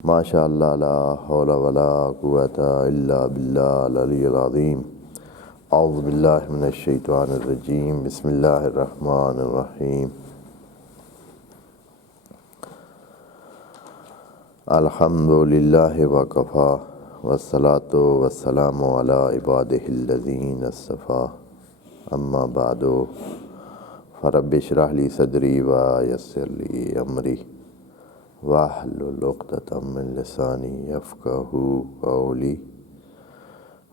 ماشاء اللہ لا حول ولا قوۃ الا باللہ العلی العظیم۔ اعوذ باللہ من الشیطان الرجیم، بسم اللہ الرحمن الرحیم۔ الحمد للہ وکفیٰ والصلاۃ والسلام علی عبادہ الذین اصطفیٰ، اما بعد فرب اشرح لی صدری ویسر لی امری واحلل عقدۃ من لسانی یفقہوا قولی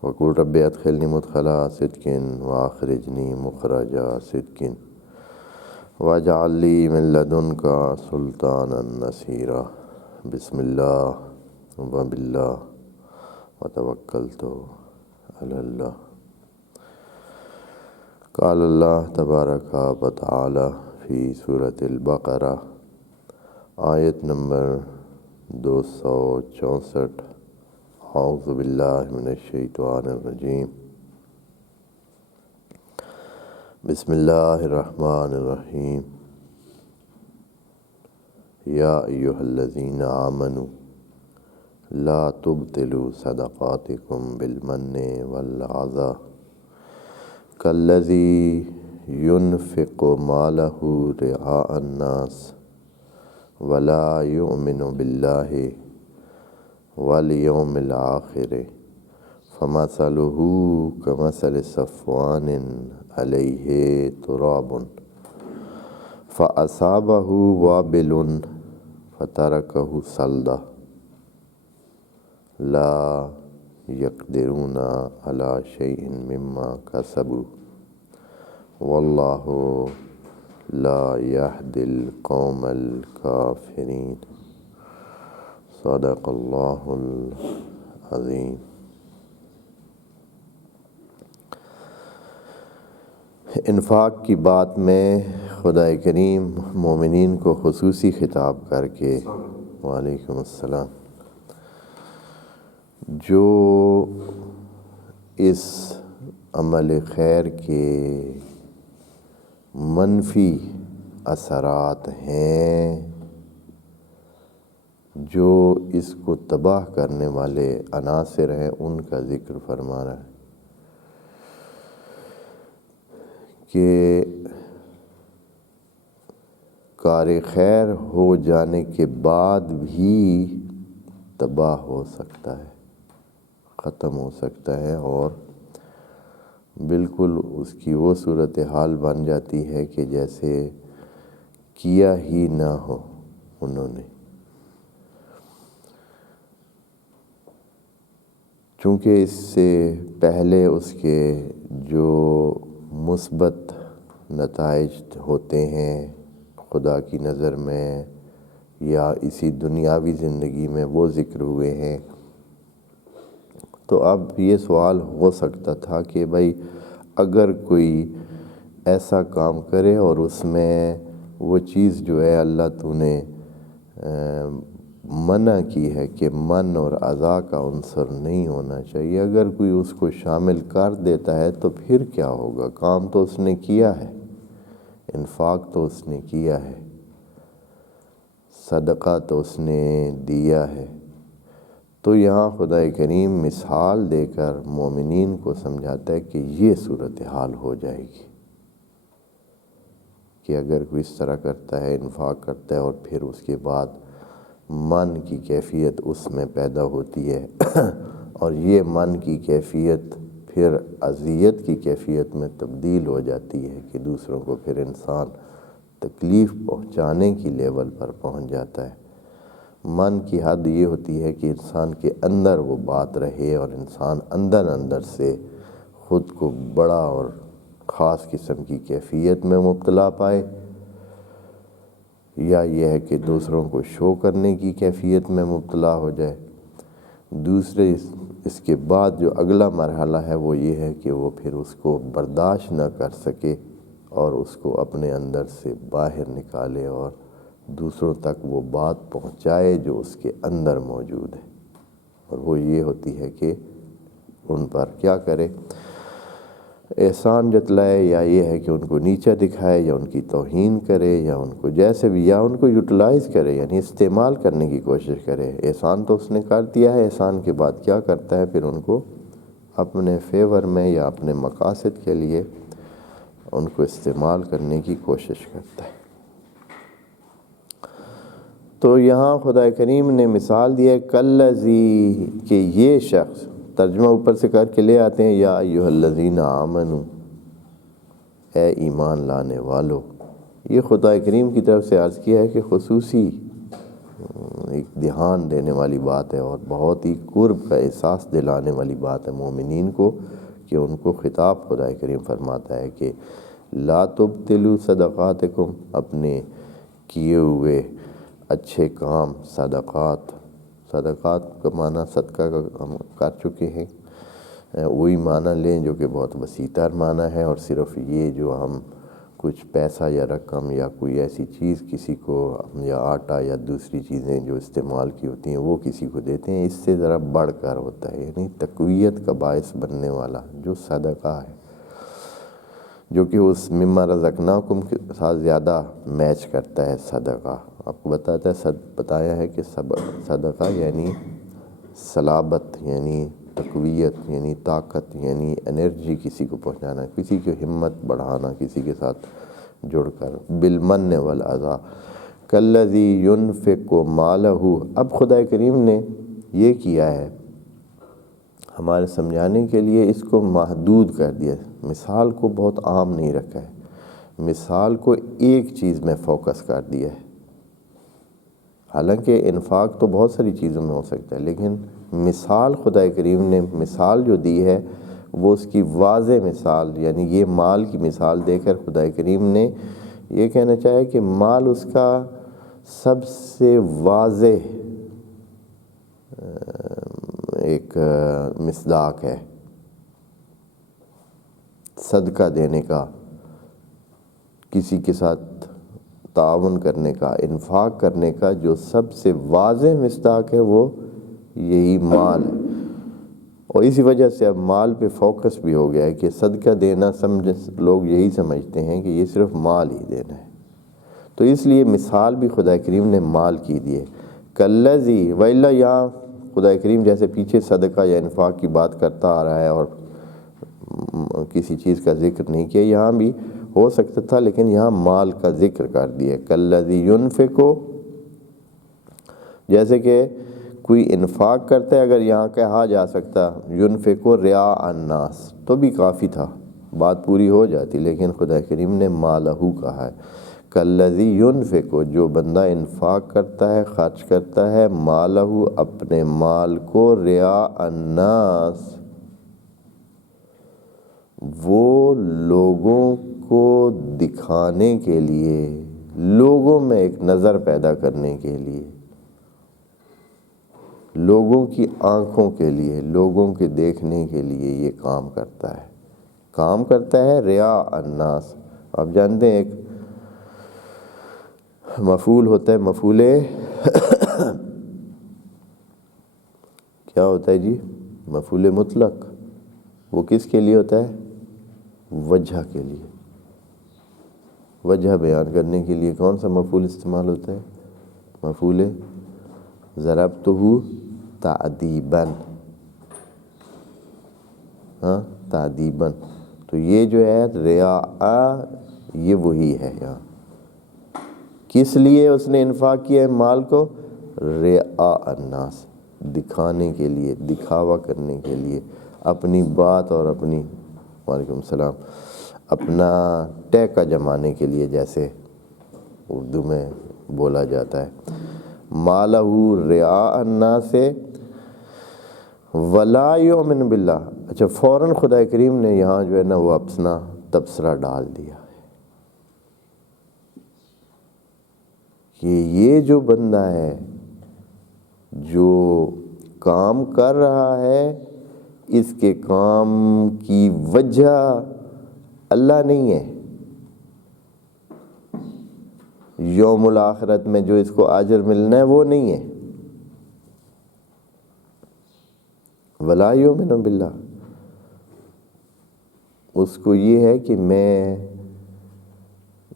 وقل رب ادخلنی مدخل صدق واخرجنی مخرج صدق واجعل لی من لدنک سلطانا نصیرا۔ بسم اللہ وباللہ وتوکلت علی اللہ۔ قال اللہ تبارک و تعالی فی سورۃ البقرہ، آیت نمبر 264۔ اعوذ باللہ من الشیطان الرجیم، بسم اللہ الرحمن الرحیم۔ یا ایہا الذین آمنوا لا تبطلوا صدقاتکم بالمن والعذی کالذی ينفق مالہ رئاء الناس ولا یؤمن باللہ والیوم الآخر فمثلہ کمثل صفوان علیہ تراب فأصابہ وابل فترکہ صلدا لا یقدرون علی شیء مما کسبوا واللہ لا یہدی القوم الکافرین۔ صدق اللہ العظیم۔ انفاق کی بات میں خدا کریم مومنین کو خصوصی خطاب کر کے، وعلیکم السلام، جو اس عمل خیر کے منفی اثرات ہیں، جو اس کو تباہ کرنے والے عناصر ہیں، ان کا ذکر فرما رہا ہے کہ کار خیر ہو جانے کے بعد بھی تباہ ہو سکتا ہے، ختم ہو سکتا ہے، اور بالکل اس کی وہ صورتحال بن جاتی ہے کہ جیسے کیا ہی نہ ہو انہوں نے۔ چونکہ اس سے پہلے اس کے جو مثبت نتائج ہوتے ہیں خدا کی نظر میں یا اسی دنیاوی زندگی میں، وہ ذکر ہوئے ہیں۔ تو اب یہ سوال ہو سکتا تھا کہ بھائی اگر کوئی ایسا کام کرے اور اس میں وہ چیز جو ہے اللہ تو نے منع کی ہے کہ من اور عزا کا عنصر نہیں ہونا چاہیے، اگر کوئی اس کو شامل کر دیتا ہے تو پھر کیا ہوگا؟ کام تو اس نے کیا ہے، انفاق تو اس نے کیا ہے، صدقہ تو اس نے دیا ہے۔ تو یہاں خدا کریم مثال دے کر مومنین کو سمجھاتا ہے کہ یہ صورتحال ہو جائے گی کہ اگر کوئی اس طرح کرتا ہے، انفاق کرتا ہے، اور پھر اس کے بعد من کی کیفیت اس میں پیدا ہوتی ہے اور یہ من کی کیفیت پھر اذیت کی کیفیت میں تبدیل ہو جاتی ہے کہ دوسروں کو پھر انسان تکلیف پہنچانے کی لیول پر پہنچ جاتا ہے۔ من کی حد یہ ہوتی ہے کہ انسان کے اندر وہ بات رہے اور انسان اندر اندر سے خود کو بڑا اور خاص قسم کی کیفیت میں مبتلا پائے، یا یہ ہے کہ دوسروں کو شو کرنے کی کیفیت میں مبتلا ہو جائے۔ دوسرے اس کے بعد جو اگلا مرحلہ ہے وہ یہ ہے کہ وہ پھر اس کو برداشت نہ کر سکے اور اس کو اپنے اندر سے باہر نکالے اور دوسروں تک وہ بات پہنچائے جو اس کے اندر موجود ہے، اور وہ یہ ہوتی ہے کہ ان پر کیا کرے؟ احسان جتلائے یا یہ ہے کہ ان کو نیچا دکھائے یا ان کی توہین کرے یا ان کو جیسے بھی یا ان کو یوٹیلائز کرے یعنی استعمال کرنے کی کوشش کرے۔ احسان تو اس نے کر دیا ہے، احسان کے بعد کیا کرتا ہے؟ پھر ان کو اپنے فیور میں یا اپنے مقاصد کے لیے ان کو استعمال کرنے کی کوشش کرتا ہے۔ تو یہاں خدا کریم نے مثال دی ہے کالذی، کہ یہ شخص، ترجمہ اوپر سے کر کے لے آتے ہیں یا ایھا الذین آمنوا، اے ایمان لانے والو۔ یہ خدا کریم کی طرف سے عرض کیا ہے کہ خصوصی ایک دھیان دینے والی بات ہے اور بہت ہی قرب کا احساس دلانے والی بات ہے مومنین کو، کہ ان کو خطاب خدا کریم فرماتا ہے کہ لا تبطلوا صدقاتکم، اپنے کیے ہوئے اچھے کام، صدقات کا معنی صدقہ کا ہم کر چکے ہیں، وہی معنی لیں جو کہ بہت وسیع تر معنی ہے، اور صرف یہ جو ہم کچھ پیسہ یا رقم یا کوئی ایسی چیز کسی کو، یا آٹا یا دوسری چیزیں جو استعمال کی ہوتی ہیں وہ کسی کو دیتے ہیں، اس سے ذرا بڑھ کر ہوتا ہے، یعنی تقویت کا باعث بننے والا جو صدقہ ہے، جو کہ اس مما رزقناکم کے ساتھ زیادہ میچ کرتا ہے۔ صدقہ آپ کو بتایا ہے کہ صدقہ یعنی صلابت، یعنی تقویت، یعنی طاقت، یعنی انرجی کسی کو پہنچانا، کسی کی ہمت بڑھانا، کسی کے ساتھ جڑ کر۔ بالمن والاذی کالذی ينفق مالہ، اب خدا کریم نے یہ کیا ہے ہمارے سمجھانے کے لیے، اس کو محدود کر دیا، مثال کو بہت عام نہیں رکھا ہے، مثال کو ایک چیز میں فوکس کر دیا ہے۔ حالانکہ انفاق تو بہت ساری چیزوں میں ہو سکتا ہے، لیکن مثال خدا کریم نے مثال جو دی ہے وہ اس کی واضح مثال، یعنی یہ مال کی مثال دے کر خدا کریم نے یہ کہنا چاہا کہ مال اس کا سب سے واضح ایک مصداق ہے صدقہ دینے کا، کسی کے ساتھ تعاون کرنے کا، انفاق کرنے کا جو سب سے واضح مصداق ہے وہ یہی مال ہے۔ اور اسی وجہ سے اب مال پہ فوکس بھی ہو گیا ہے کہ صدقہ دینا لوگ یہی سمجھتے ہیں کہ یہ صرف مال ہی دینا ہے، تو اس لیے مثال بھی خدا کریم نے مال کی دی ہے۔ کالذی، وإلا یہاں خدا کریم جیسے پیچھے صدقہ یا انفاق کی بات کرتا آ رہا ہے اور کسی چیز کا ذکر نہیں کیا، یہاں بھی ہو سکتا تھا لیکن یہاں مال کا ذکر کر دیا۔ کالذی ينفق، جیسے کہ کوئی انفاق کرتا ہے، اگر یہاں کہا جا سکتا ينفق رعاء الناس تو بھی کافی تھا، بات پوری ہو جاتی، لیکن خدا کریم نے مالہ کہا ہے۔ کالذی ينفق، جو بندہ انفاق کرتا ہے، خرچ کرتا ہے، مالہ، اپنے مال کو، رعاء الناس، وہ لوگوں کو دکھانے کے لیے، لوگوں میں ایک نظر پیدا کرنے کے لیے، لوگوں کی آنکھوں کے لیے، لوگوں کے دیکھنے کے لیے یہ کام کرتا ہے رعاء الناس۔ آپ جانتے ہیں ایک مفعول ہوتا ہے، مفعول کیا ہوتا ہے جی؟ مفعول مطلق، وہ کس کے لیے ہوتا ہے؟ وجہ کے لیے، وجہ بیان کرنے کے لیے کون سا مفعول استعمال ہوتا ہے؟ مفعول ضربتہ تعدیباً، تعدیباً، تو یہ جو ہے رعاء، یہ وہی ہے یہاں۔ کس لیے اس نے انفاق کیا ہے مال کو؟ رعاء الناس، دکھانے کے لیے، دکھاوا کرنے کے لیے، اپنی بات اور اپنی، وعلیکم السلام، اپنا ٹیکہ جمانے کے لیے، جیسے اردو میں بولا جاتا ہے۔ مالہ رعاء الناس ولا یؤمن باللہ، اچھا فوراً خدا کریم نے یہاں جو ہے نا وہ اپنا تبصرہ ڈال دیا کہ یہ جو بندہ ہے جو کام کر رہا ہے، اس کے کام کی وجہ اللہ نہیں ہے، یوم الآخرت میں جو اس کو اجر ملنا ہے وہ نہیں ہے۔ ولا یؤمن باللہ، اس کو یہ ہے کہ میں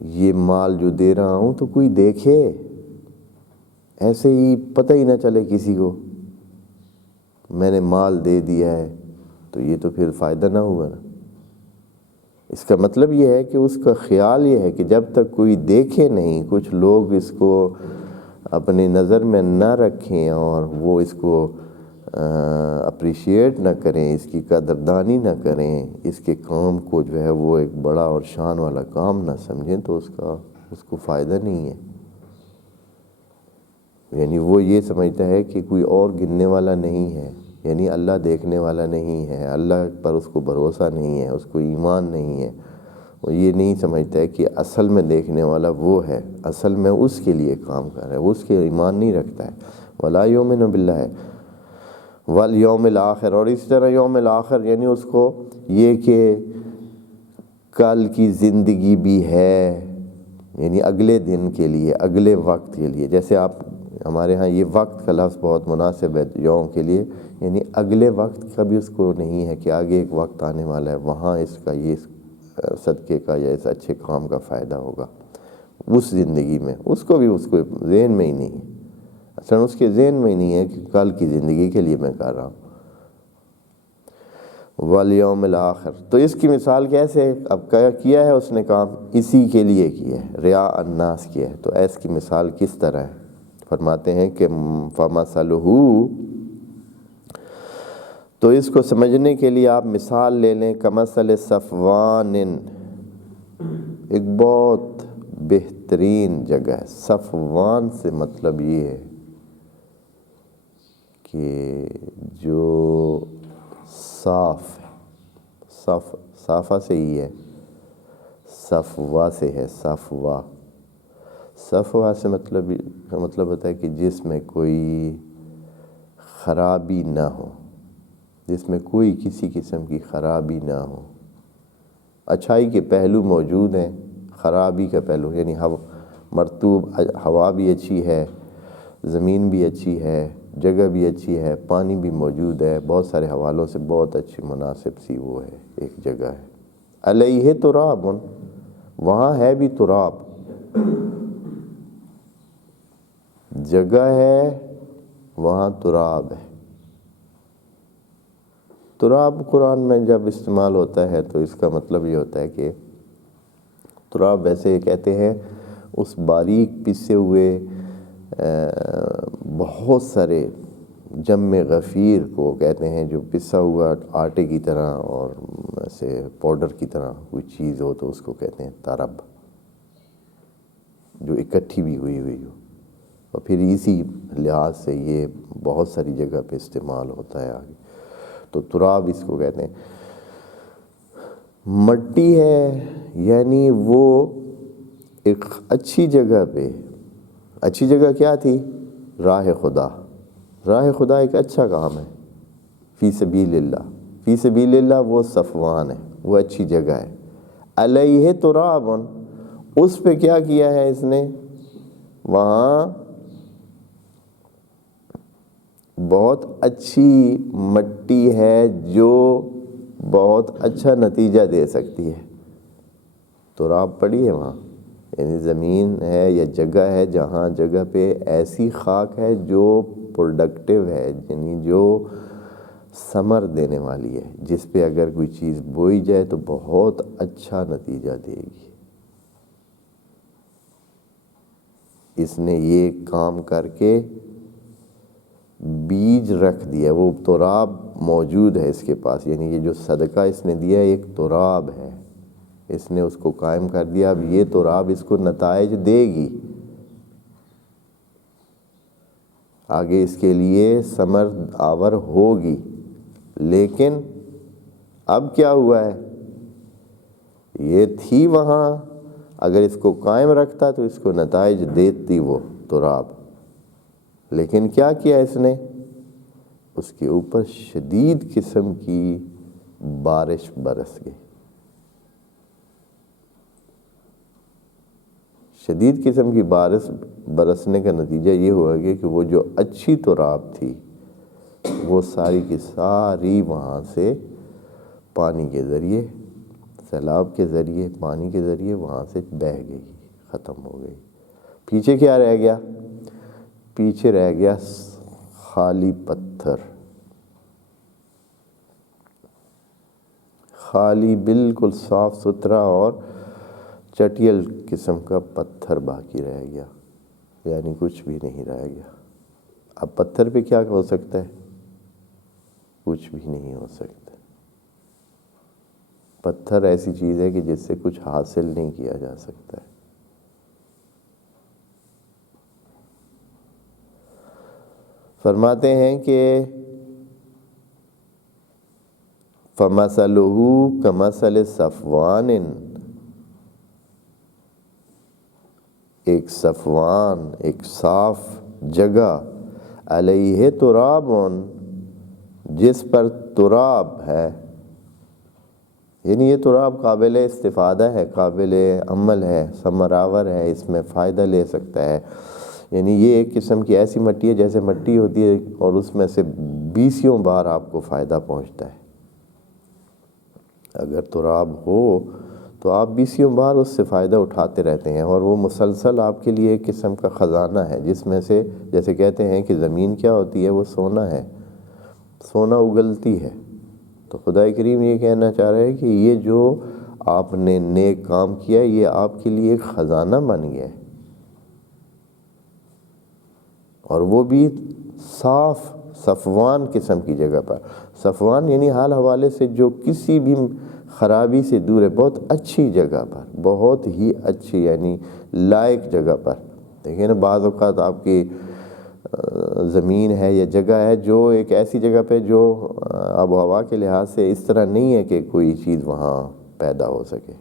یہ مال جو دے رہا ہوں تو کوئی دیکھے، ایسے ہی پتہ ہی نہ چلے کسی کو میں نے مال دے دیا ہے، تو یہ تو پھر فائدہ نہ ہوا نا۔ اس کا مطلب یہ ہے کہ اس کا خیال یہ ہے کہ جب تک کوئی دیکھے نہیں، کچھ لوگ اس کو اپنی نظر میں نہ رکھیں اور وہ اس کو اپریشیٹ نہ کریں، اس کی قدردانی نہ کریں، اس کے کام کو جو ہے وہ ایک بڑا اور شان والا کام نہ سمجھیں، تو اس کو فائدہ نہیں ہے۔ یعنی وہ یہ سمجھتا ہے کہ کوئی اور گننے والا نہیں ہے، یعنی اللہ دیکھنے والا نہیں ہے، اللہ پر اس کو بھروسہ نہیں ہے، اس کو ایمان نہیں ہے۔ وہ یہ نہیں سمجھتا ہے کہ اصل میں دیکھنے والا وہ ہے، اصل میں اس کے لیے کام کر رہا ہے، وہ اس کے ایمان نہیں رکھتا ہے۔ وَلَا يُؤْمِنُ بِاللَّهِ وَالْيَوْمِ الْآخِرِ، اور اس طرح یوم الآخر یعنی اس کو یہ کہ کل کی زندگی بھی ہے، یعنی اگلے دن کے لیے، اگلے وقت کے لیے۔ جیسے آپ ہمارے ہاں یہ وقت کا لفظ بہت مناسب ہے یوم کے لیے، یعنی اگلے وقت کا بھی اس کو نہیں ہے کہ آگے ایک وقت آنے والا ہے، وہاں اس کا یہ صدقے کا یا اس اچھے کام کا فائدہ ہوگا اس زندگی میں۔ اس کو ذہن میں ہی نہیں ہے، اصلا اس کے ذہن میں ہی نہیں ہے کہ کل کی زندگی کے لیے میں کر رہا ہوں۔ والیوم الآخر، تو اس کی مثال کیسے؟ اب کیا ہے اس نے کام؟ اسی کے لیے کیا ہے، ریا الناس کیا ہے، تو اس کی مثال کس طرح ہے؟ فرماتے ہیں کہ فَمَثَلُهُ، تو اس کو سمجھنے کے لیے آپ مثال لے لیں کَمَثَلِ صَفْوَانٍ، ایک بہت بہترین جگہ ہے۔ صفوان سے مطلب یہ ہے کہ جو صاف ہے، صافہ سے ہی ہے، صفوہ سے ہے، صفوہ سے مطلب ہوتا ہے کہ جس میں کوئی خرابی نہ ہو، جس میں کوئی کسی قسم کی خرابی نہ ہو۔ اچھائی کے پہلو موجود ہیں، خرابی کا پہلو یعنی مرطوب ہوا بھی اچھی ہے، زمین بھی اچھی ہے، جگہ بھی اچھی ہے، پانی بھی موجود ہے، بہت سارے حوالوں سے بہت اچھی مناسب سی وہ ہے، ایک جگہ ہے۔ علیہ تراب، وہاں ہے بھی تراب، جگہ ہے وہاں تراب ہے۔ تراب قرآن میں جب استعمال ہوتا ہے تو اس کا مطلب یہ ہوتا ہے کہ تراب ویسے کہتے ہیں اس باریک پسے ہوئے بہت سارے جمع غفیر کو کہتے ہیں، جو پسا ہوا آٹے کی طرح اور ایسے پاؤڈر کی طرح کوئی چیز ہو تو اس کو کہتے ہیں ترب، جو اکٹھی بھی ہوئی ہو۔ اور پھر اسی لحاظ سے یہ بہت ساری جگہ پہ استعمال ہوتا ہے آگے، تو تراب اس کو کہتے ہیں۔ مٹی ہے یعنی وہ ایک اچھی جگہ پہ، اچھی جگہ کیا تھی؟ راہ خدا۔ راہ خدا ایک اچھا کام ہے، فی سبیل اللہ، فی سبیل اللہ وہ صفوان ہے، وہ اچھی جگہ ہے۔ علیہ تراب، اس پہ کیا کیا ہے اس نے؟ وہاں بہت اچھی مٹی ہے جو بہت اچھا نتیجہ دے سکتی ہے۔ تراب پڑی ہے وہاں، یعنی زمین ہے یا جگہ ہے جہاں جگہ پہ ایسی خاک ہے جو پروڈکٹیو ہے، یعنی جو ثمر دینے والی ہے، جس پہ اگر کوئی چیز بوئی جائے تو بہت اچھا نتیجہ دے گی۔ اس نے یہ کام کر کے بیج رکھ دیا، وہ تراب موجود ہے اس کے پاس، یعنی یہ جو صدقہ اس نے دیا ایک تراب ہے، اس نے اس کو قائم کر دیا۔ اب یہ تراب اس کو نتائج دے گی، آگے اس کے لیے ثمر آور ہوگی، لیکن اب کیا ہوا ہے؟ یہ تھی وہاں، اگر اس کو قائم رکھتا تو اس کو نتائج دیتی وہ تراب، لیکن کیا کیا اس نے؟ اس کے اوپر شدید قسم کی بارش برس گئی۔ شدید قسم کی بارش برسنے کا نتیجہ یہ ہوا کہ وہ جو اچھی تراب تھی وہ ساری کی ساری وہاں سے پانی کے ذریعے سیلاب کے ذریعے، پانی کے ذریعے وہاں سے بہہ گئی، ختم ہو گئی۔ پیچھے کیا رہ گیا؟ پیچھے رہ گیا خالی پتھر، خالی بالکل صاف ستھرا اور چٹیل قسم کا پتھر باقی رہ گیا، یعنی کچھ بھی نہیں رہ گیا۔ اب پتھر پہ کیا ہو سکتا ہے؟ کچھ بھی نہیں ہو سکتا۔ پتھر ایسی چیز ہے کہ جس سے کچھ حاصل نہیں کیا جا سکتا ہے۔ فرماتے ہیں کہ فَمَثَلُهُ كَمَثَلِ صَفْوَانٍ، ایک صفوان، ایک صاف جگہ، علیہ تراب، جس پر تراب ہے، یعنی یہ تراب قابل استفادہ ہے، قابل عمل ہے، ثمرآور ہے، اس میں فائدہ لے سکتا ہے۔ یعنی یہ ایک قسم کی ایسی مٹی ہے جیسے مٹی ہوتی ہے اور اس میں سے 20 بار آپ کو فائدہ پہنچتا ہے۔ اگر تراب ہو تو آپ 20 بار اس سے فائدہ اٹھاتے رہتے ہیں، اور وہ مسلسل آپ کے لیے ایک قسم کا خزانہ ہے، جس میں سے جیسے کہتے ہیں کہ زمین کیا ہوتی ہے؟ وہ سونا ہے، سونا اگلتی ہے۔ تو خدا کریم یہ کہنا چاہ رہے ہیں کہ یہ جو آپ نے نیک کام کیا، یہ آپ کے لیے ایک خزانہ بن گیا ہے، اور وہ بھی صاف صفوان قسم کی جگہ پر۔ صفوان یعنی حال حوالے سے جو کسی بھی خرابی سے دور ہے، بہت اچھی جگہ پر، بہت ہی اچھی یعنی لائق جگہ پر۔ دیکھیں نا، بعض اوقات آپ کی زمین ہے یا جگہ ہے جو ایک ایسی جگہ پہ جو آب و ہوا کے لحاظ سے اس طرح نہیں ہے کہ کوئی چیز وہاں پیدا ہو سکے،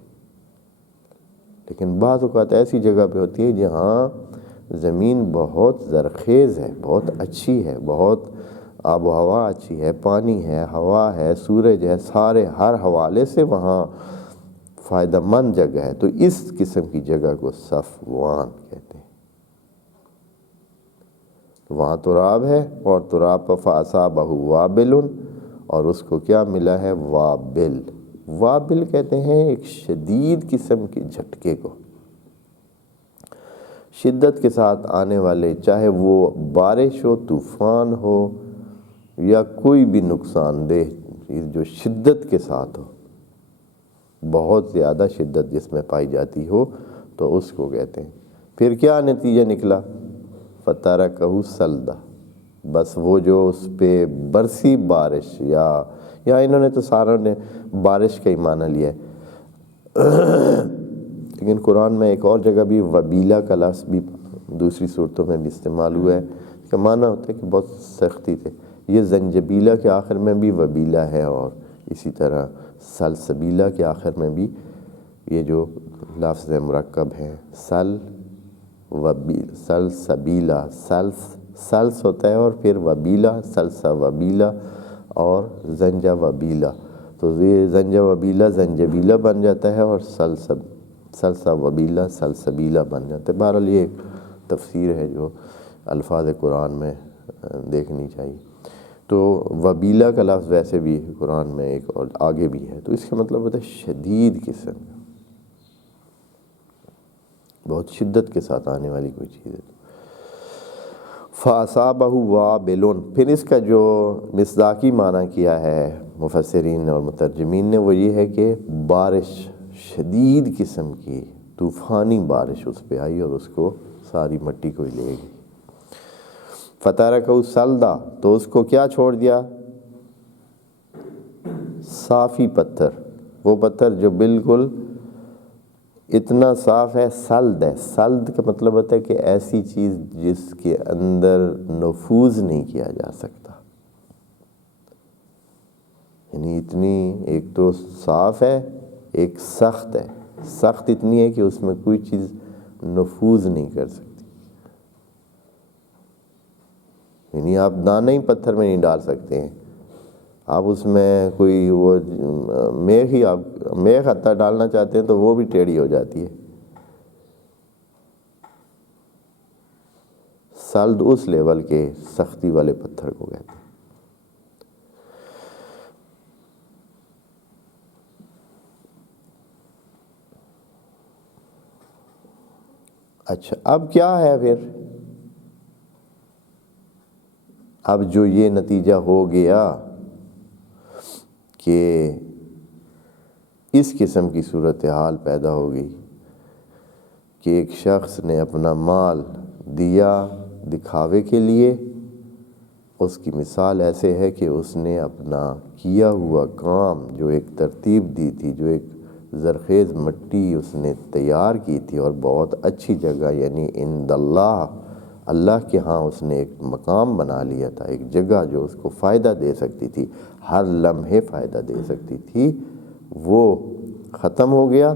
لیکن بعض اوقات ایسی جگہ پہ ہوتی ہے جہاں زمین بہت زرخیز ہے، بہت اچھی ہے، بہت آب و ہوا اچھی ہے، پانی ہے، ہوا ہے، سورج ہے، سارے ہر حوالے سے وہاں فائدہ مند جگہ ہے۔ تو اس قسم کی جگہ کو صفوان کہتے ہیں۔ وہاں تراب ہے، اور تراب پر فَأَصَابَهُ وَابِلٌ، اور اس کو کیا ملا ہے؟ وابل۔ وابل کہتے ہیں ایک شدید قسم کے جھٹکے کو، شدت کے ساتھ آنے والے، چاہے وہ بارش ہو، طوفان ہو، یا کوئی بھی نقصان دہ چیز جو شدت کے ساتھ ہو، بہت زیادہ شدت جس میں پائی جاتی ہو، تو اس کو کہتے ہیں۔ پھر کیا نتیجہ نکلا؟ فَتَرَكَهُ صَلْدًا، بس وہ جو اس پہ برسی بارش، یا انہوں نے تو ساروں نے بارش کا ہی معنی لیا ہے، لیکن قرآن میں ایک اور جگہ بھی وبیلہ کا لفظ بھی دوسری صورتوں میں بھی استعمال ہوا ہے۔ اس کا معنی ہوتا ہے کہ بہت سختی تھے۔ یہ زنجبیلہ کے آخر میں بھی وبیلہ ہے، اور اسی طرح سلسبیلہ کے آخر میں بھی یہ جو لفظ مرکب ہیں، سلسبیلہ، سلس ہوتا ہے اور پھر وبیلہ، سلسا وبیلہ اور زنجا وبیلہ، تو یہ زنجا وبیلہ زنجبیلہ بن جاتا ہے، اور سلسا وبیلہ سلسبیلہ بن جاتا ہے۔ بہرحال یہ ایک تفسیر ہے جو الفاظ قرآن میں دیکھنی چاہیے۔ تو وبیلہ کا لفظ ویسے بھی قرآن میں ایک اور آگے بھی ہے، تو اس کا مطلب ہوتا ہے شدید قسم، بہت شدت کے ساتھ آنے والی کوئی چیز ہے۔ فَأَصَابَهُ وَابِلٌ، پھر اس کا جو مصداقی معنی کیا ہے مفسرین اور مترجمین نے، وہ یہ ہے کہ بارش، شدید قسم کی طوفانی بارش اس پہ آئی اور اس کو ساری مٹی کو ہی لے گئی۔ فَتَرَكَهُ صَلْدًا، تو اس کو کیا چھوڑ دیا؟ صافی پتھر، وہ پتھر جو بالکل اتنا صاف ہے، سلد ہے۔ سلد کا مطلب ہوتا ہے کہ ایسی چیز جس کے اندر نفوذ نہیں کیا جا سکتا، یعنی اتنی، ایک تو صاف ہے، ایک سخت ہے۔ سخت اتنی ہے کہ اس میں کوئی چیز نفوذ نہیں کر سکتی، یعنی آپ دانہ ہی پتھر میں نہیں ڈال سکتے ہیں، آپ اس میں کوئی وہ میخ ہی، آپ میخ حتیٰ ڈالنا چاہتے ہیں تو وہ بھی ٹیڑھی ہو جاتی ہے۔ سلد اس لیول کے سختی والے پتھر کو کہتے ہیں۔ اچھا اب کیا ہے پھر؟ اب جو یہ نتیجہ ہو گیا کہ اس قسم کی صورتحال پیدا ہو گئی کہ ایک شخص نے اپنا مال دیا دکھاوے کے لیے، اس کی مثال ایسے ہے کہ اس نے اپنا کیا ہوا کام، جو ایک ترتیب دی تھی، جو ایک زرخیز مٹی اس نے تیار کی تھی اور بہت اچھی جگہ یعنی عند اللہ کے ہاں اس نے ایک مقام بنا لیا تھا، ایک جگہ جو اس کو فائدہ دے سکتی تھی، ہر لمحے فائدہ دے سکتی تھی، وہ ختم ہو گیا۔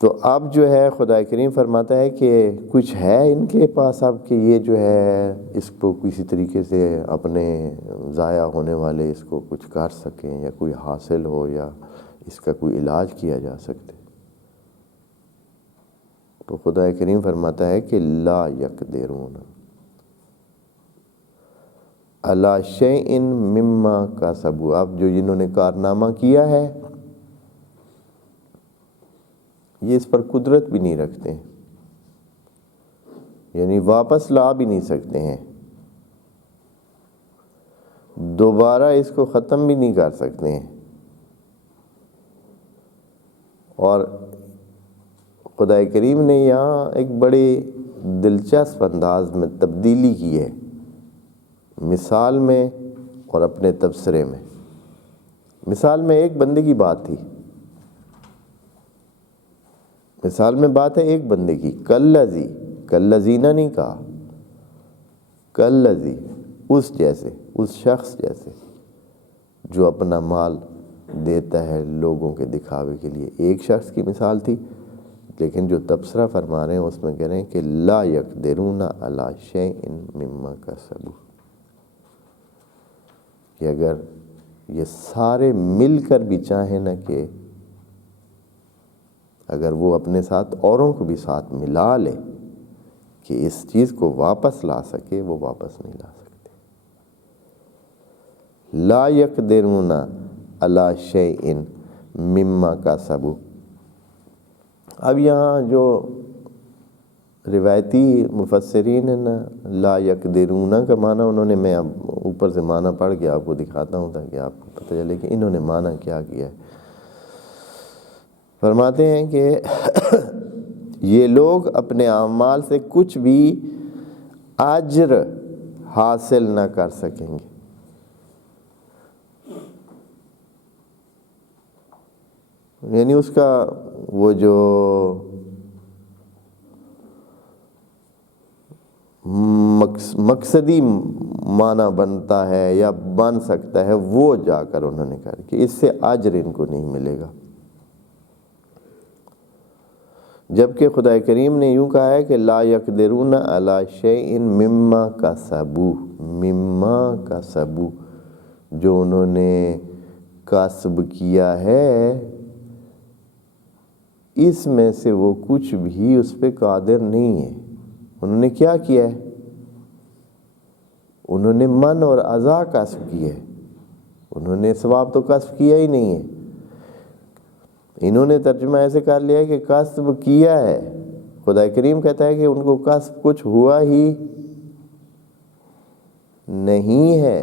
تو اب جو ہے خدا کریم فرماتا ہے کہ کچھ ہے ان کے پاس اب کہ یہ جو ہے اس کو کسی طریقے سے اپنے ضائع ہونے والے اس کو کچھ کر سکیں یا کوئی حاصل ہو یا اس کا کوئی علاج کیا جا سکتے۔ تو خدا کریم فرماتا ہے کہ لا یقدرون علی شیء مما کسبوا، اب جو جنہوں نے کارنامہ کیا ہے یہ اس پر قدرت بھی نہیں رکھتے ہیں، یعنی واپس لا بھی نہیں سکتے ہیں، دوبارہ اس کو ختم بھی نہیں کر سکتے ہیں۔ اور خدا کریم نے یہاں ایک بڑے دلچسپ انداز میں تبدیلی کی ہے مثال میں اور اپنے تبصرے میں۔ مثال میں ایک بندے کی بات تھی، مثال میں بات ہے ایک بندے کی، کالذین نہیں کہا، کالذی، اس جیسے، اس شخص جیسے جو اپنا مال دیتا ہے لوگوں کے دکھاوے کے لیے، ایک شخص کی مثال تھی۔ لیکن جو تبصرہ فرما رہے ہیں اس میں کہہ رہے ہیں کہ لا یقدرون علی شیء مما کسبوا، کہ اگر یہ سارے مل کر بھی چاہیں نا کہ اگر وہ اپنے ساتھ اوروں کو بھی ساتھ ملا لے کہ اس چیز کو واپس لا سکے، وہ واپس نہیں لا سکتے۔ لا یقدرون علی شیء مما کسبوا۔ اب یہاں جو روایتی مفسرین ہیں نا، لا یقدرون کا معنی انہوں نے، میں اب اوپر سے معنی پڑھ کے آپ کو دکھاتا ہوں تاکہ آپ کو پتہ چلے کہ انہوں نے معنی کیا کیا ہے۔ فرماتے ہیں کہ یہ لوگ اپنے اعمال سے کچھ بھی اجر حاصل نہ کر سکیں گے۔ یعنی اس کا وہ جو مقصدی معنی بنتا ہے یا بن سکتا ہے وہ جا کر انہوں نے کہا کہ اس سے اجر ان کو نہیں ملے گا، جبکہ خدا کریم نے یوں کہا ہے کہ لا یقدرون علی شیء مما کسبوا، مما کسبوا، جو انہوں نے کسب کیا ہے اس میں سے وہ کچھ بھی اس پہ قادر نہیں ہے۔ انہوں نے کیا کیا ہے؟ انہوں نے من اور عزا کسب کیا ہے، انہوں نے ثواب تو کسب کیا ہی نہیں ہے۔ انہوں نے ترجمہ ایسے کر لیا ہے کہ کسب کیا ہے، خدا کریم کہتا ہے کہ ان کو کسب کچھ ہوا ہی نہیں ہے،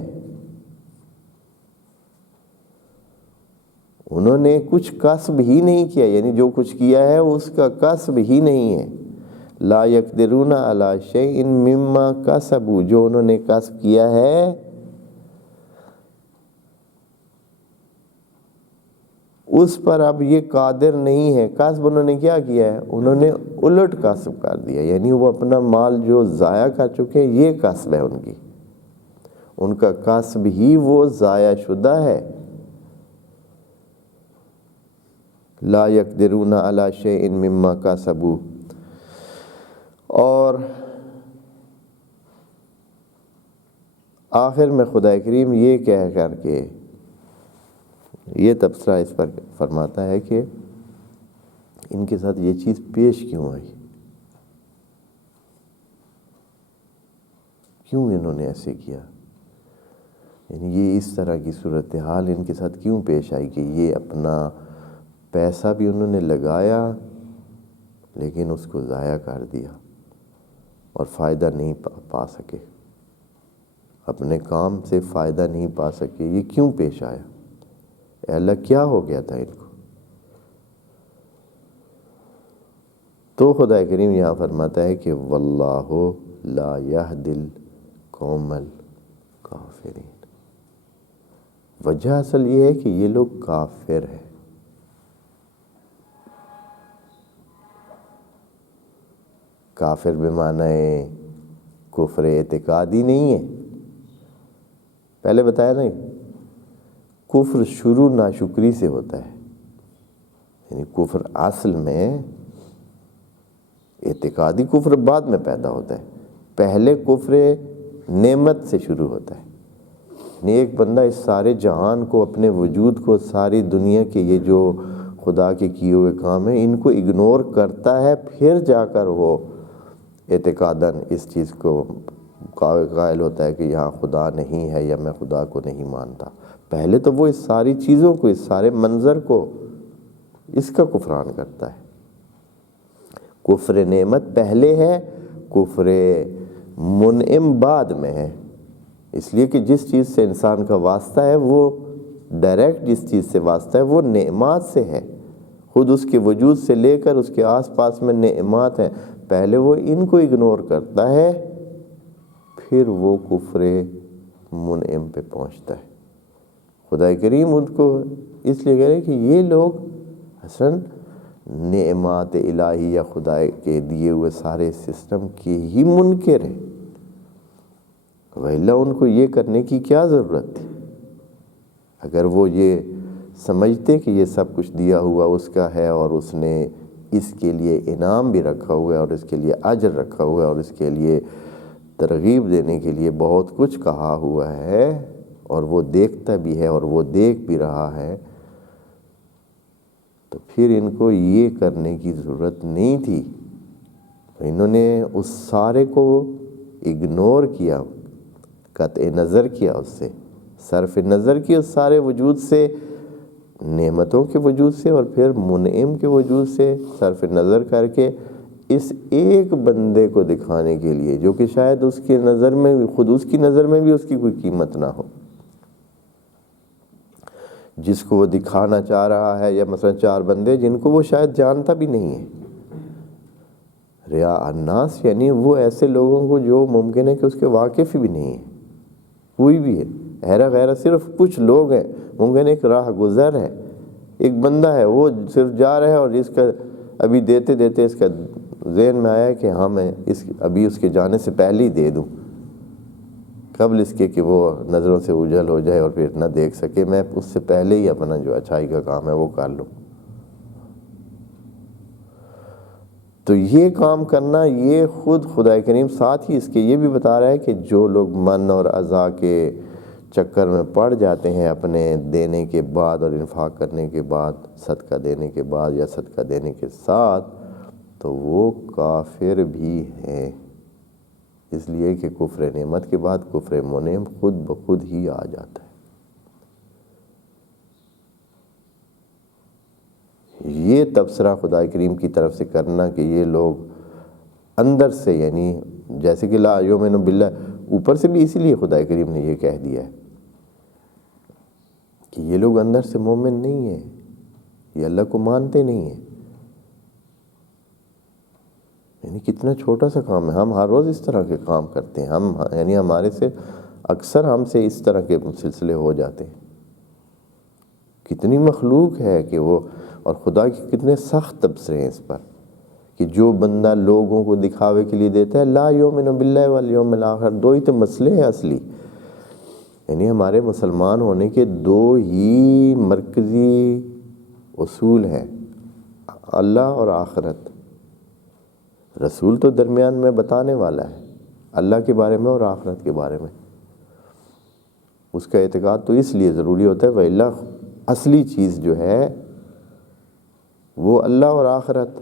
انہوں نے کچھ کسب ہی نہیں کیا، یعنی جو کچھ کیا ہے اس کا کسب ہی نہیں ہے۔ لا یقدرون علی شیء مما کسبوا، جو انہوں نے کسب کیا ہے اس پر اب یہ قادر نہیں ہے۔ کسب انہوں نے کیا کیا ہے؟ انہوں نے الٹ کسب کر دیا، یعنی وہ اپنا مال جو ضائع کر چکے ہیں، یہ کسب ہے ان کی، ان کا کسب ہی وہ ضائع شدہ ہے۔ لا یقدرون علی شیء مما کسبوا۔ اور آخر میں خدا کریم یہ کہہ کر کے یہ تبصرہ اس پر فرماتا ہے کہ ان کے ساتھ یہ چیز پیش کیوں آئی، کیوں انہوں نے ایسے کیا، یعنی یہ اس طرح کی صورتحال ان کے ساتھ کیوں پیش آئی کہ یہ اپنا پیسہ بھی انہوں نے لگایا لیکن اس کو ضائع کر دیا اور فائدہ نہیں پا سکے، اپنے کام سے فائدہ نہیں پا سکے۔ یہ کیوں پیش آیا؟ اے اللہ کیا ہو گیا تھا ان کو؟ تو خدا کریم یہاں فرماتا ہے کہ واللہ لا یہدی القوم الکافرین۔ وجہ اصل یہ ہے کہ یہ لوگ کافر ہیں۔ کافر بمعنی کفر اعتقادی نہیں ہے، پہلے بتایا نا، کفر شروع ناشکری سے ہوتا ہے، یعنی کفر اصل میں اعتقادی کفر بعد میں پیدا ہوتا ہے، پہلے کفر نعمت سے شروع ہوتا ہے۔ یعنی ایک بندہ اس سارے جہان کو، اپنے وجود کو، ساری دنیا کے یہ جو خدا کے کیے ہوئے کام ہیں ان کو اگنور کرتا ہے، پھر جا کر وہ اعتقاداً اس چیز کو قائل ہوتا ہے کہ یہاں خدا نہیں ہے یا میں خدا کو نہیں مانتا۔ پہلے تو وہ اس ساری چیزوں کو، اس سارے منظر کو، اس کا کفران کرتا ہے۔ کفر نعمت پہلے ہے، کفر منعم بعد میں ہے، اس لیے کہ جس چیز سے انسان کا واسطہ ہے وہ ڈائریکٹ، جس چیز سے واسطہ ہے وہ نعمات سے ہے، خود اس کے وجود سے لے کر اس کے آس پاس میں نعمات ہیں، پہلے وہ ان کو اگنور کرتا ہے، پھر وہ کفر منعم پہ پہنچتا ہے۔ خدا کریم ان کو اس لیے کہہ رہے کہ یہ لوگ حسن نعمات الہی یا خدا کے دیے ہوئے سارے سسٹم کے ہی منکر ہیں، وَإِلَّا ان کو یہ کرنے کی کیا ضرورت تھی؟ اگر وہ یہ سمجھتے کہ یہ سب کچھ دیا ہوا اس کا ہے اور اس نے اس کے لیے انعام بھی رکھا ہوا ہے اور اس کے لیے اجر رکھا ہوا ہے اور اس کے لیے ترغیب دینے کے لیے بہت کچھ کہا ہوا ہے اور وہ دیکھتا بھی ہے اور وہ دیکھ بھی رہا ہے، تو پھر ان کو یہ کرنے کی ضرورت نہیں تھی۔ انہوں نے اس سارے کو اگنور کیا، قطع نظر کیا، اس سے صرف نظر کی، اس سارے وجود سے، نعمتوں کے وجود سے اور پھر منعم کے وجود سے صرف نظر کر کے اس ایک بندے کو دکھانے کے لیے جو کہ شاید اس کی نظر میں، خود اس کی نظر میں بھی اس کی کوئی قیمت نہ ہو، جس کو وہ دکھانا چاہ رہا ہے، یا مثلا 4 بندے جن کو وہ شاید جانتا بھی نہیں ہے۔ ریا الناس یعنی وہ ایسے لوگوں کو جو ممکن ہے کہ اس کے واقف بھی نہیں ہے، کوئی بھی ہے، حیرہ غیرہ صرف کچھ لوگ ہیں، ممکن ایک راہ گزر ہے، ایک بندہ ہے وہ صرف جا رہا ہے اور اس کا ابھی دیتے دیتے اس کا ذہن میں آیا کہ ہاں میں ابھی اس کے جانے سے پہلے ہی دے دوں، قبل اس کے کہ وہ نظروں سے اوجھل ہو جائے اور پھر نہ دیکھ سکے، میں اس سے پہلے ہی اپنا جو اچھائی کا کام ہے وہ کر لوں۔ تو یہ کام کرنا، یہ خود خدا کریم ساتھ ہی اس کے یہ بھی بتا رہا ہے کہ جو لوگ من اور عزا کے چکر میں پڑ جاتے ہیں اپنے دینے کے بعد اور انفاق کرنے کے بعد، صدقہ دینے کے بعد یا صدقہ دینے کے ساتھ، تو وہ کافر بھی ہیں، اس لیے کہ کفر نعمت کے بعد کفر منعم خود بخود ہی آ جاتا ہے۔ یہ تبصرہ خدا کریم کی طرف سے کرنا کہ یہ لوگ اندر سے، یعنی جیسے کہ لا یؤمن باللہ، اوپر سے بھی اسی لیے خدا کریم نے یہ کہہ دیا ہے کہ یہ لوگ اندر سے مومن نہیں ہیں، یہ اللہ کو مانتے نہیں ہیں۔ یعنی کتنا چھوٹا سا کام ہے، ہم ہر روز اس طرح کے کام کرتے ہیں، یعنی ہمارے سے اکثر ہم سے اس طرح کے سلسلے ہو جاتے ہیں۔ کتنی مخلوق ہے کہ وہ، اور خدا کے کتنے سخت تبصرے ہیں اس پر کہ جو بندہ لوگوں کو دکھاوے کے لیے دیتا ہے، لا یؤمن باللہ والیوم الآخر، 2 ہی تو مسئلے ہیں اصلی، یعنی ہمارے مسلمان ہونے کے 2 ہی مرکزی اصول ہیں، اللہ اور آخرت۔ رسول تو درمیان میں بتانے والا ہے اللہ کے بارے میں اور آخرت کے بارے میں، اس کا اعتقاد تو اس لیے ضروری ہوتا ہے، وَإِلَّا اصلی چیز جو ہے وہ اللہ اور آخرت،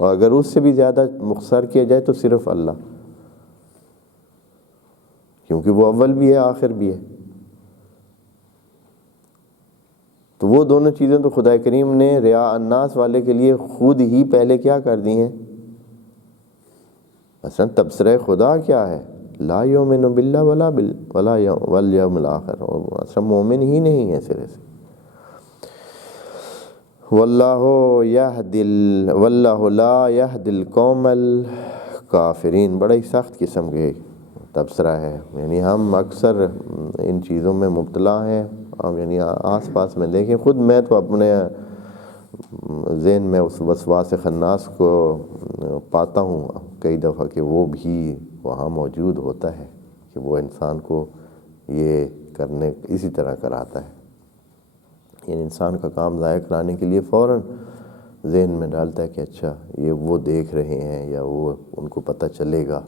اور اگر اس سے بھی زیادہ مختصر کیا جائے تو صرف اللہ، کیونکہ وہ اول بھی ہے آخر بھی ہے۔ تو وہ دونوں چیزیں تو خدا کریم نے ریا الناس والے کے لیے خود ہی پہلے کیا کر دی ہیں. مثلا تبصرہ خدا کیا ہے؟ لا یؤمن باللہ والیوم الآخر، اصلا مومن ہی نہیں ہے سرے سے. واللہ لا یہدی القوم الکافرین، بڑا ہی سخت قسم کے تبصرہ ہے. یعنی ہم اکثر ان چیزوں میں مبتلا ہیں. اب یعنی آس پاس میں دیکھیں، خود میں تو اپنے ذہن میں اس وسواس خناس کو پاتا ہوں کئی دفعہ کہ وہ بھی وہاں موجود ہوتا ہے، کہ وہ انسان کو یہ کرنے اسی طرح کراتا ہے. یعنی انسان کا کام ضائع کرانے کے لیے فوراً ذہن میں ڈالتا ہے کہ اچھا یہ وہ دیکھ رہے ہیں، یا وہ ان کو پتہ چلے گا،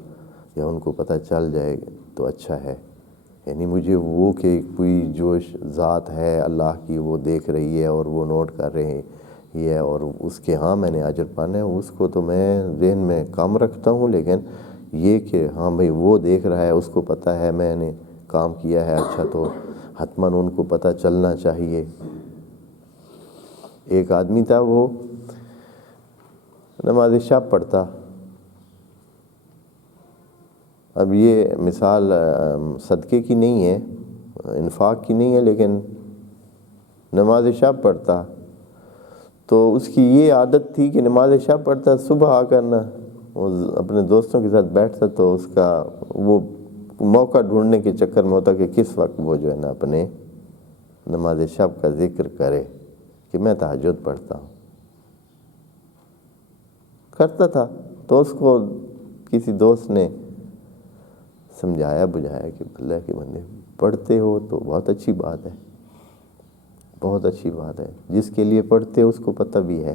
یا ان کو پتہ چل جائے تو اچھا ہے. یعنی مجھے وہ کہ کوئی جو ذات ہے اللہ کی وہ دیکھ رہی ہے اور وہ نوٹ کر رہے ہیں یہ، اور اس کے ہاں میں نے اجر پانا ہے، اس کو تو میں ذہن میں کم رکھتا ہوں. لیکن یہ کہ ہاں بھئی وہ دیکھ رہا ہے، اس کو پتہ ہے میں نے کام کیا ہے اچھا، تو حتماً ان کو پتہ چلنا چاہیے. ایک آدمی تھا، وہ نماز شب پڑھتا. اب یہ مثال صدقے کی نہیں ہے، انفاق کی نہیں ہے، لیکن نماز شب پڑھتا. تو اس کی یہ عادت تھی کہ نماز شب پڑھتا، صبح آ کر نا وہ اپنے دوستوں کے ساتھ بیٹھتا، تو اس کا وہ موقع ڈھونڈنے کے چکر میں ہوتا کہ کس وقت وہ جو ہے نا اپنے نماز شب کا ذکر کرے کہ میں تہجد پڑھتا ہوں. کرتا تھا. تو اس کو کسی دوست نے سمجھایا بجھایا کہ اللہ کے بندے پڑھتے ہو تو بہت اچھی بات ہے، بہت اچھی بات ہے. جس کے لیے پڑھتے ہو اس کو پتہ بھی ہے،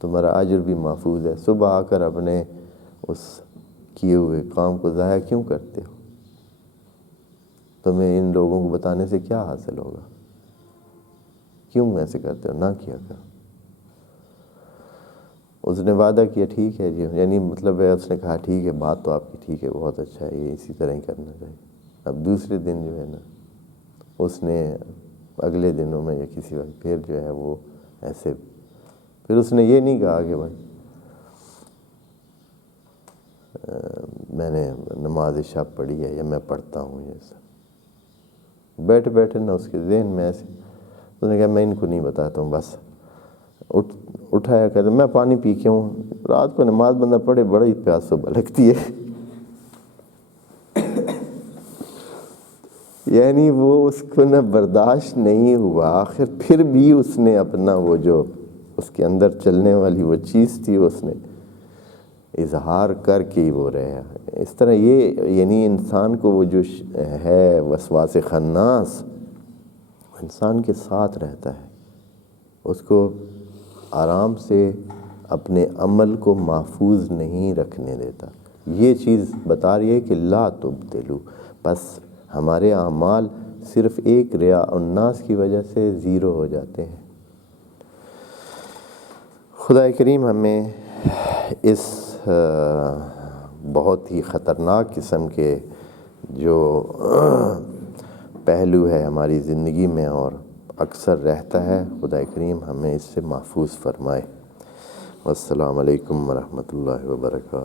تمہارا اجر بھی محفوظ ہے. صبح آ کر اپنے اس کیے ہوئے کام کو ضائع کیوں کرتے ہو؟ تمہیں ان لوگوں کو بتانے سے کیا حاصل ہوگا؟ کیوں ایسے کرتے ہو؟ نہ کیا کرو. اس نے وعدہ کیا ٹھیک ہے جی، یعنی مطلب ہے اس نے کہا ٹھیک ہے، بات تو آپ کی ٹھیک ہے، بہت اچھا ہے، یہ اسی طرح ہی کرنا چاہیے. اب دوسرے دن جو ہے نا اس نے اگلے دنوں میں یا کسی وقت پھر جو ہے وہ ایسے، پھر اس نے یہ نہیں کہا کہ بھائی میں نے نماز شب پڑھی ہے یا میں پڑھتا ہوں. یہ سب بیٹھے بیٹھے نا اس کے ذہن میں ایسے، اس نے کہا میں ان کو نہیں بتاتا ہوں. بس اٹھایا کہتے میں پانی پی کے ہوں. رات کو نماز بندہ پڑھے بڑا ہی پیاس صبح لگتی ہے. یعنی وہ اس کو نہ برداشت نہیں ہوا، آخر پھر بھی اس نے اپنا وہ جو اس کے اندر چلنے والی وہ چیز تھی اس نے اظہار کر کے ہی وہ رہا. اس طرح یہ یعنی انسان کو وہ جو ہے وسواس خناس انسان کے ساتھ رہتا ہے، اس کو آرام سے اپنے عمل کو محفوظ نہیں رکھنے دیتا. یہ چیز بتا رہی ہے کہ لا تبطلوا، بس ہمارے اعمال صرف ایک ریا الناس کی وجہ سے زیرو ہو جاتے ہیں. خدا کریم ہمیں اس بہت ہی خطرناک قسم کے جو پہلو ہے ہماری زندگی میں اور اکثر رہتا ہے، خدا کریم ہمیں اس سے محفوظ فرمائے. والسلام علیکم ورحمۃ اللہ وبرکاتہ.